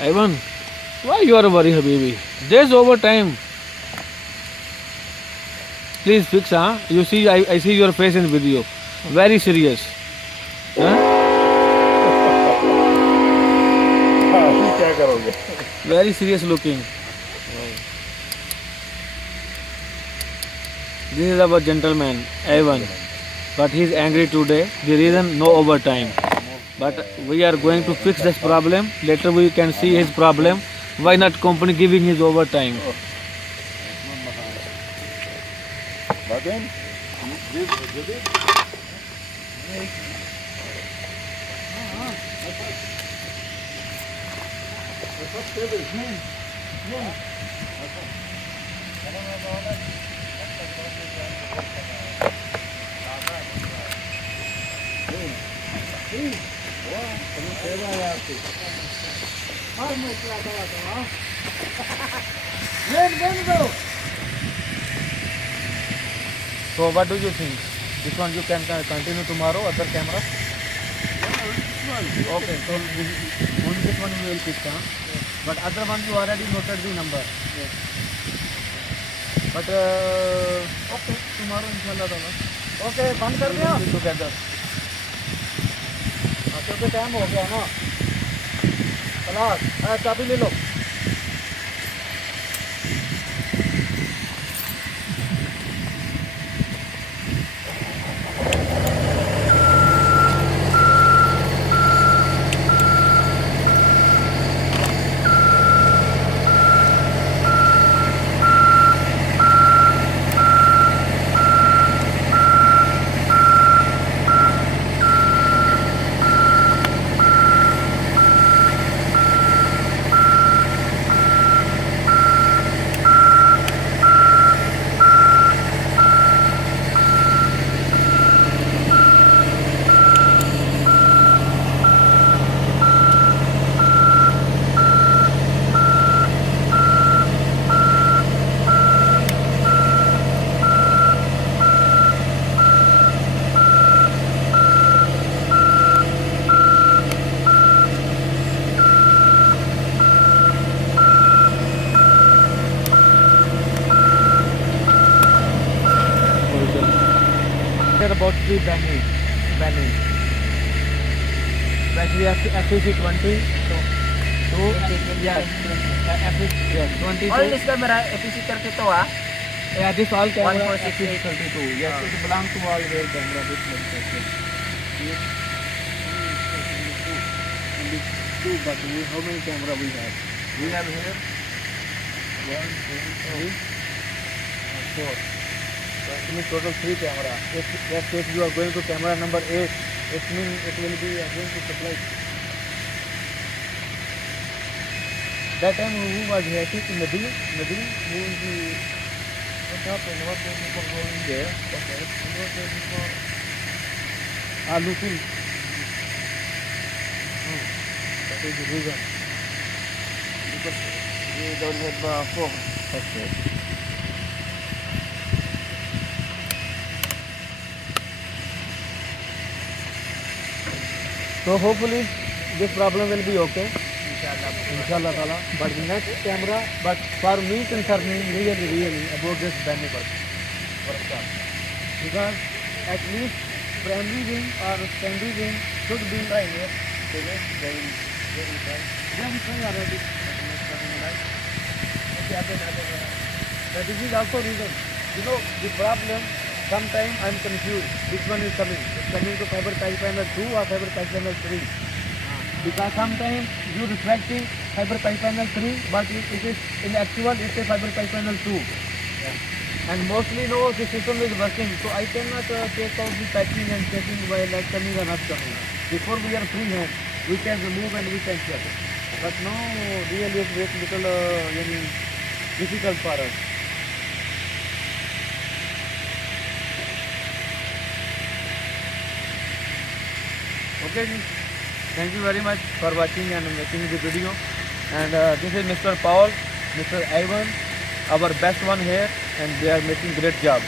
Ivan, why you are worried, Habibi? There's overtime. Please fix, huh? You see, I see your face in video. Very serious. Huh? क्या करोगे? Very serious looking. This is our gentleman, Ivan. But he is angry today. The reason no overtime. But we are going to fix this problem. Later we can see his problem. Why not company giving his overtime? بعدين So what do you think? This one you can continue tomorrow, other camera? Okay, so only this one we will pick, huh? But other one you already noted the number. Yes. But okay, tomorrow inshallah ta'ala. Okay, बंद कर दिया? Together. क्योंकि time हो गया ना. खलास, चाबी ले लो. About 3 banning. Like we have FCC 20. So yes, yes 20. All this camera FPC 32 ah. Yeah, this all camera 1468. FCC 32. Yes, it belongs to all their camera. This manufacturer. Yes. Only two, but how many camera we have? We have here 1, 2, 3, 4. That means total 3 camera. If you are going to camera number 8, it means it will be going to supply. That time who was here? Nadine, who is the what happened? What was before going there? Okay. What was before? Lupin. That is the reason. Because we don't have phone. Okay. So hopefully this problem will be okay. Inshallah ta'ala. But the next camera, but for me concerning really about this banning work. Because at least primary wing or secondary wing should be right here. They will try already. But this is also reason. You know the problem. Sometimes I am confused. Which one is coming? It's coming to fiber type panel 2 or fiber type panel 3. Because sometimes you reflecting fiber type panel 3, but it is in actual it's a fiber type panel 2. Yeah. And mostly no, the system is working. So I cannot take out the packing and checking while like coming or not coming. Before we are free hand, we can remove and we can check. But no, really it's little difficult for us. Okay, thank you very much for watching and making the video. And this is Mr. Paul, Mr. Ivan, our best one here, and they are making great job.